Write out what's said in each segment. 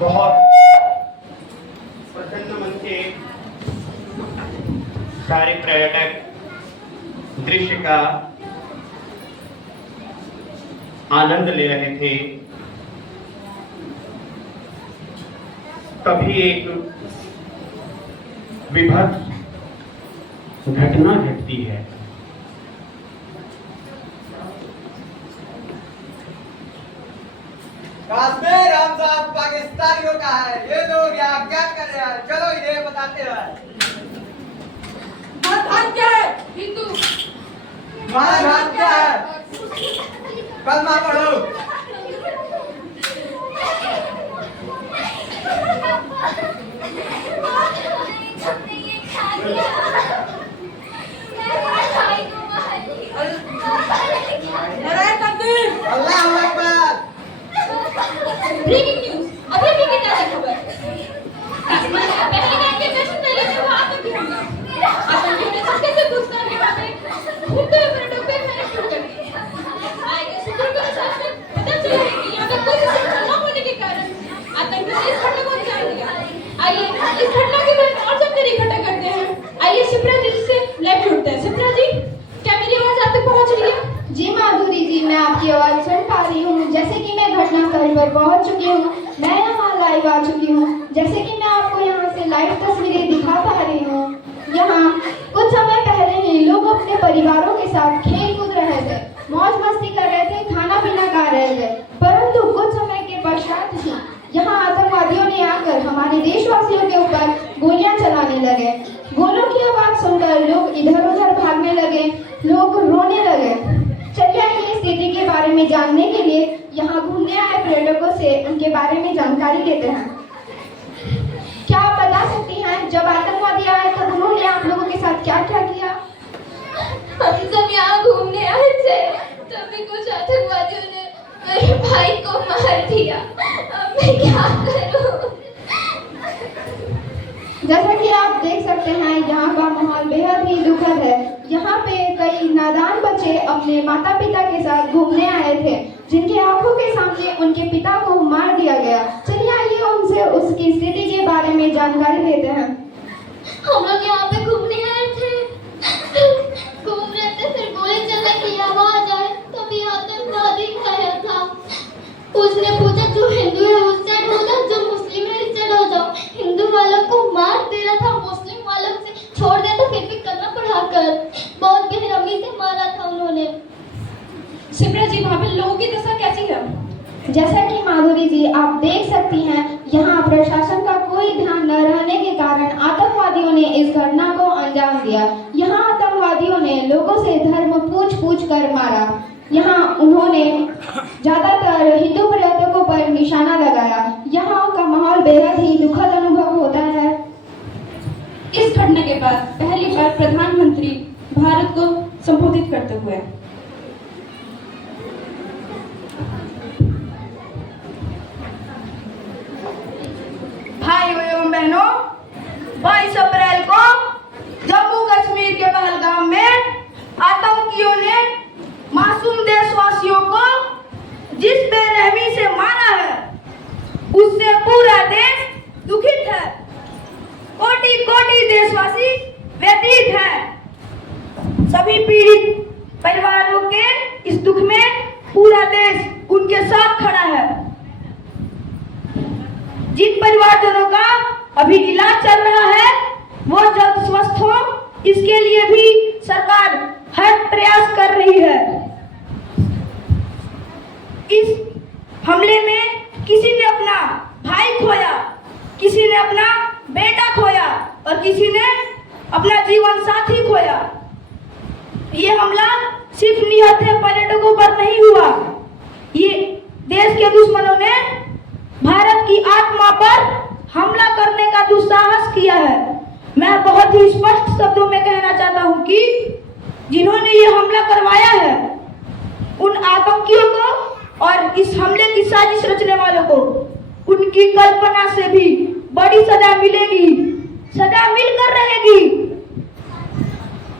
बहुत प्रसन्न मन से सारे पर्यटक दृश्य का आनंद ले रहे थे। तभी एक विभत्स घटना घटती है। कश्मीर हम सब पाकिस्तानियों का है। ये लोग यहाँ क्या कर रहे हैं? चलो इन्हें बताते हैं। धर्म क्या है? हिंदू। तुम्हारा नाम क्या है? कलमा पढ़ो। नारायण तकबीर। अल्लाह अकबर। ब्रेकिंग न्यूज, अभी भी की ताजा खबर। कश्मीर में पहले नाइट के जश्न मेले में वहां तक भी होगा। आतंकियों ने छक्के से घुसकर के वहां पे घूमते हुए पर्यटकों पे मैंने शुरू कर दिया। आगे सूत्रों के अनुसार से पता चला है कि यहाँ पे कोई सुरक्षा न होने के कारण आतंकियों ने इस घटना को अंजाम दिया। आइए इस घटना के बारे में और जानकारी इकट्ठा करते हैं। आइए शिप्रा जी से लाइव जुड़ते हैं। शिप्रा जी, क्या मेरी आवाज आप तक पहुंच रही है? जी माधुरी जी, मैं आपकी आवाज़ सुन पा रही हूँ। जैसे कि मैं घटनास्थल पर पहुँच चुकी हूँ, मैं यहाँ लाइव आ चुकी हूँ। जैसे कि मैं आपको यहाँ से लाइव तस्वीरें दिखा पा रही हूँ। यहाँ कुछ समय पहले ही लोग अपने परिवारों के साथ खेल कूद रहे थे, मौज मस्ती कर रहे थे, खाना पीना खा रहे थे। परंतु कुछ समय के पश्चात ही यहाँ आतंकवादियों ने आकर हमारे देशवासियों के ऊपर गोलियां चलाने लगे। गोलों की आवाज़ सुनकर लोग इधर उधर भागने लगे, लोग रोने लगे। चलिए आइए स्थिति के बारे में जानने के लिए यहाँ घूमने आए पर्यटकों से उनके बारे में जानकारी लेते हैं। क्या आप बता सकती हैं, जब आतंकवादी आए तो उन्होंने आप लोगों के साथ क्या क्या किया? हम जब यहाँ घूमने आए थे तभी कुछ आतंकवादियों ने मेरे भाई को मार दिया। अब मैं क्या करूं? जैसा कि आप देख सकते हैं, यहाँ का माहौल बेहद ही दुखद है। यहाँ पे कई नादान बच्चे अपने माता पिता के साथ घूमने आए थे, जिनके आंखों के सामने उनके पिता को मार दिया गया। चलिए आइए उनसे उसकी स्थिति के बारे में जानकारी लेते हैं। हम लोग यहाँ पे घूमने आए थे, घूम रहे थे, फिर गोली चलने की आवाज आई, तभी आतंकवादी आया था। उसने पूछा जो हिंदू है उस साइड हो जाओ, जो मुस्लिम है इस साइड हो जाओ। हिंदू वालों को मार दे रहा था, मुस्लिम वालों से छोड़ देता, फिर भी कलमा पढ़ाकर बहुत बेरहमी से मारा था उन्होंने। शिप्रा जी, वहाँ पे लोगों की दशा कैसी है? जैसा कि माधुरी जी आप देख सकती हैं, यहाँ प्रशासन का कोई ध्यान न रहने के कारण आतंकवादियों ने इस घटना को अंजाम दिया। यहाँ आतंकवादियों ने लोगों से धर्म पूछ कर मारा। यहाँ उन्होंने ज्यादातर हिंदू पर्यटकों पर निशाना लगाया। यहाँ का माहौल बेहद ही दुखद अनुभव होता है। इस घटना के बाद पहली बार प्रधानमंत्री भारत को संबोधित करते हुए भाइयों एवं बहनों, 22 अप्रैल को जम्मू कश्मीर के पहलगाम में आतंकियों ने मासूम देशवासियों को जिस बेरहमी से मारा है, उससे पूरा देश दुखित है। कोटि कोटि देशवासी व्यतीत है। सभी पीड़ित परिवारों के इस दुख में पूरा देश उनके साथ खड़ा है। जिन परिवारजनों का अभी इलाज चल रहा है वो जल्द स्वस्थ हो, इसके लिए भी सरकार हर प्रयास कर रही है। इस हमले में किसी ने अपना भाई खोया, किसी ने अपना बेटा खोया और किसी ने अपना जीवन साथी खोया। ये हमला सिर्फ निहत्थे पर्यटकों पर नहीं हुआ, ये देश के दुश्मनों ने भारत की आत्मा पर हमला करने का दुस्साहस किया है। मैं बहुत ही स्पष्ट शब्दों में कहना चाहता हूं कि जिन्होंने ये हमला करवाया है, उन आतंकियों को और इस हमले की साजिश रचने वालों को उनकी कल्पना से भी बड़ी सजा मिलेगी, सजा मिलकर रहेगी।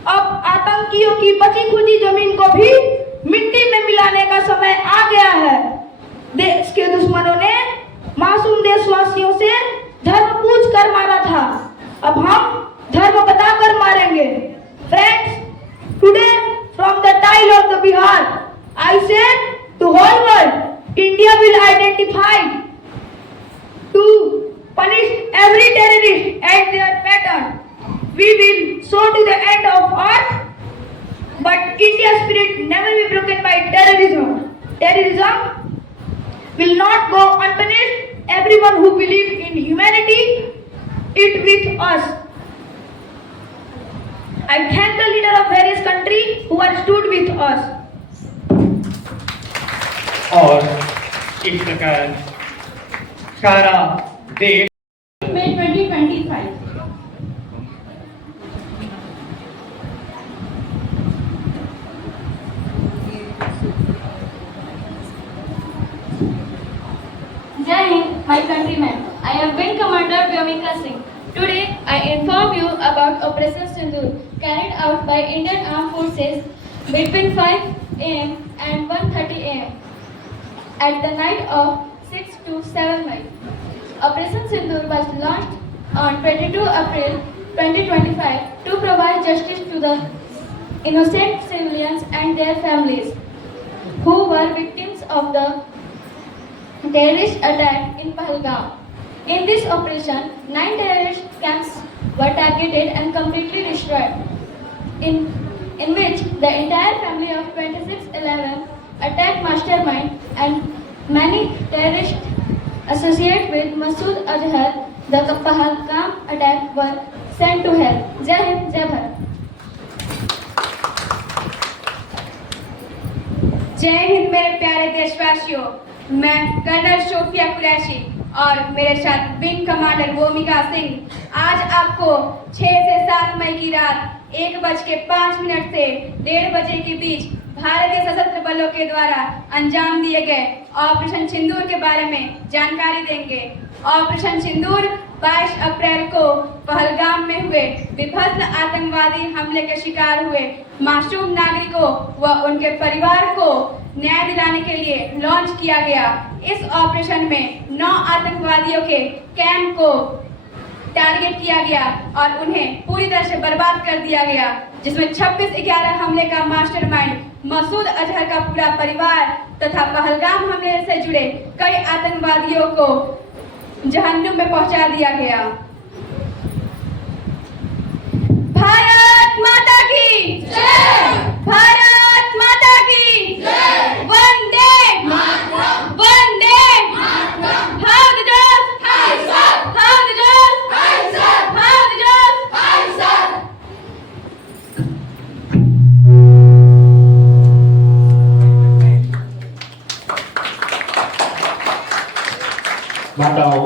अब आतंकियों की बची खुची जमीन को भी मिट्टी में मिलाने का समय आ गया है। अब हम धर्म बताकर मारेंगे। Friends, today from the tile of the Bihar I say to whole world India will identify to punish every terrorist at their pattern. We will sow to the end of earth, but India's spirit never be broken by terrorism. Terrorism will not go unpunished. Everyone who believes in humanity, it with us. I thank the leader of various countries who have stood with us. और इस प्रकार सारा देश May 2025. Jai Hind, my countrymen. I am Wing Commander Vyomika Singh. Today, I inform you about Operation Sindoor carried out by Indian Armed Forces between 5 am and 1:30 am at the night of 6 to 7 May. Operation Sindoor was launched on 22 April 2025 to provide justice to the innocent civilians and their families who were victims of the terrorist attack in Pahalgam. In this operation, 9 terrorist camps were targeted and completely destroyed, in which the entire family of 2611 attack mastermind and many terrorists associated with Masood Azhar, the Pahalgam attack, were sent to hell. Jai Hind, Jai Bharat. जय हिंद मेरे प्यारे देशवासियों, मैं colonel Sophia Qureshi और मेरे साथ wing commander भूमिका सिंह आज आपको 6 से 7 मई की रात 1:05 से 1:30 बजे के बीच भारतीय सशस्त्र बलों के द्वारा अंजाम दिए गए ऑपरेशन सिंदूर के बारे में जानकारी देंगे। ऑपरेशन सिंदूर 22 अप्रैल को पहलगाम में हुए विभत्स आतंकवादी हमले के शिकार हुए मासूम नागरिकों व उनके परिवार को न्याय दिलाने के लिए लॉन्च किया गया। इस ऑपरेशन में 9 आतंकवादियों के कैंप को टारगेट किया गया और उन्हें पूरी तरह से बर्बाद कर दिया गया, जिसमें 26/11 हमले का मास्टरमाइंड मसूद अजहर का पूरा परिवार तथा पहलगाम हमले से जुड़े कई आतंकवादियों को जहन्नुम में पहुंचा दिया गया। भारत माता की जय! भारत माता की जय! वंदे मातरम! वंदे मातरम! भाग जोश! भाग जोश! भाग जोश! माताओं